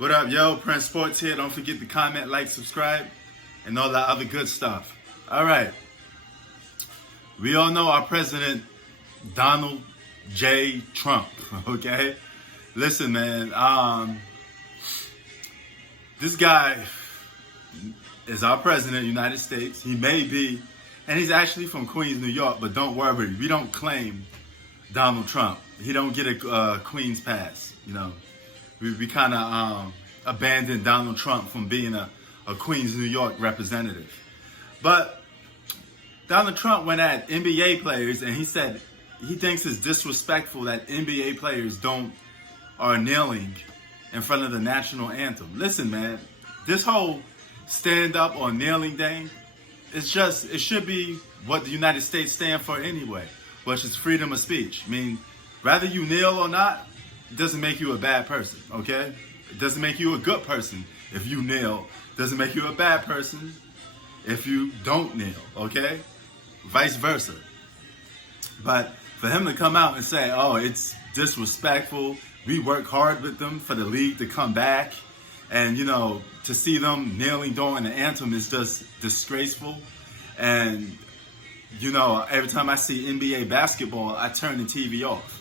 What up, yo? Prince Sports here. Don't forget to comment, like, subscribe, and all that other good stuff. All right. We all know our president, Donald J. Trump, okay? Listen, man, this guy is our president of the United States. He may be, and he's actually from Queens, New York, but don't worry, we don't claim Donald Trump. He don't get a Queens pass, you know. We kind of abandoned Donald Trump from being a Queens, New York representative. But Donald Trump went at NBA players and he said he thinks it's disrespectful that NBA players are kneeling in front of the national anthem. Listen, man, this whole stand up or kneeling thing, it should be what the United States stand for anyway, which is freedom of speech. I mean, whether you kneel or not, it doesn't make you a bad person, okay? It doesn't make you a good person if you kneel. It doesn't make you a bad person if you don't kneel, okay? Vice versa. But for him to come out and say, oh, it's disrespectful, we work hard with them for the league to come back, and, you know, to see them kneeling during the anthem is just disgraceful. And, you know, every time I see NBA basketball, I turn the TV off.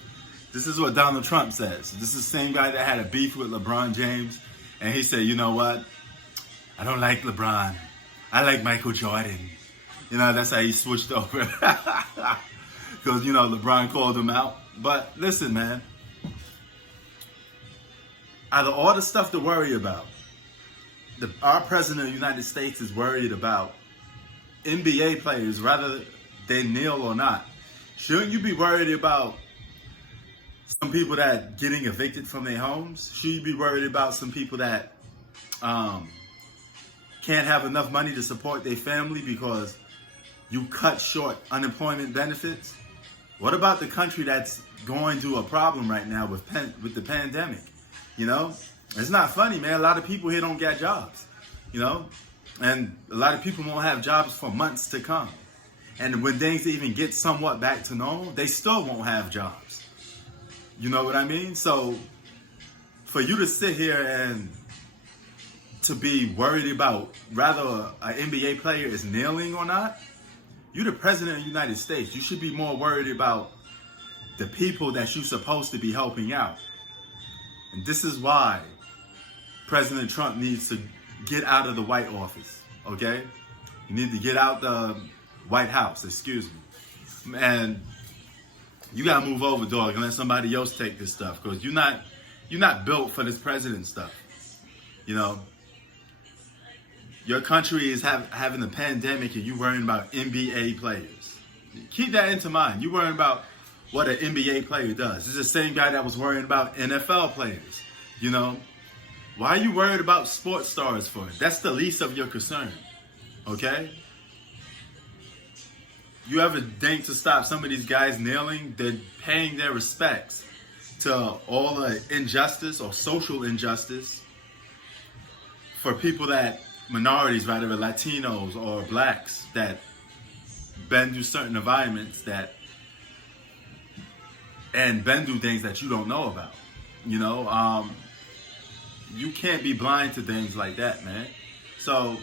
This is what Donald Trump says. This is the same guy that had a beef with LeBron James. And he said, you know what? I don't like LeBron. I like Michael Jordan. You know, that's how he switched over. Because, you know, LeBron called him out. But listen, man. Out of all the stuff to worry about, our president of the United States is worried about NBA players, whether they kneel or not. Shouldn't you be worried about some people that getting evicted from their homes? Should you be worried about some people that can't have enough money to support their family because you cut short unemployment benefits? What about the country that's going through a problem right now with the pandemic? You know, it's not funny, man. A lot of people here don't get jobs, you know, and a lot of people won't have jobs for months to come. And when things even get somewhat back to normal, they still won't have jobs. You know what I mean? So for you to sit here and to be worried about whether an NBA player is kneeling or not, you're the president of the United States. You should be more worried about the people that you're supposed to be helping out. And this is why President Trump needs to get out of the White Office, okay? You need to get out the White House, excuse me. And you gotta move over, dog, and let somebody else take this stuff, because you're not built for this president stuff. You know, your country is having a pandemic, and you worrying about NBA players. Keep that into mind. You worrying about what an NBA player does. This is the same guy that was worrying about NFL players. You know, why are you worried about sports stars for? That's the least of your concern, okay? You ever think to stop some of these guys kneeling? They're paying their respects to all the injustice or social injustice for people that, minorities, rather, Latinos or blacks that been through certain environments and been through things that you don't know about. You know, you can't be blind to things like that, man. So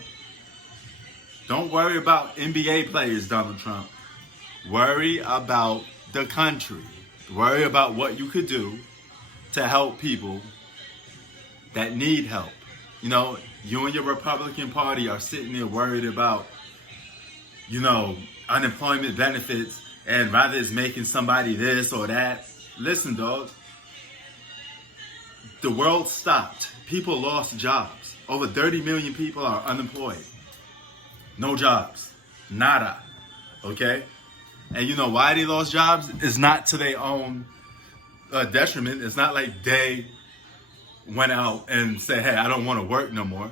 don't worry about NBA players, Donald Trump. Worry about the country. Worry about what you could do to help people that need help. You know, you and your Republican Party are sitting there worried about, you know, unemployment benefits, and rather it's making somebody this or that. Listen, dog. The world stopped. People lost jobs. Over 30 million people are unemployed. No jobs. Nada. Okay? And you know why they lost jobs? It's not to their own detriment. It's not like they went out and said, hey, I don't want to work no more.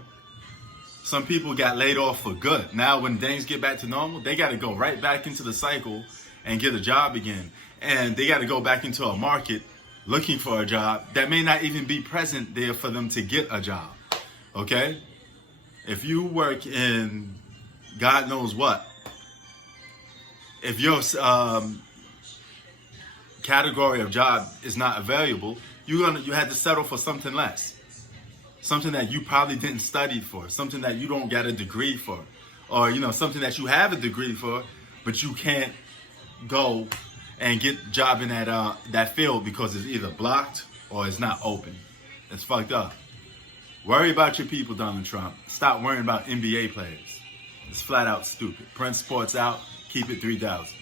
Some people got laid off for good. Now when things get back to normal, they got to go right back into the cycle and get a job again. And they got to go back into a market looking for a job that may not even be present there for them to get a job. Okay? If you work in God knows what, if your category of job is not available, you had to settle for something less. something that you probably didn't study for, something that you don't get a degree for, or something that you have a degree for, but you can't go and get a job in that field because it's either blocked or it's not open. It's fucked up. Worry about your people, Donald Trump. Stop worrying about NBA players. It's flat out stupid. Prince Sports out. Keep it 3000.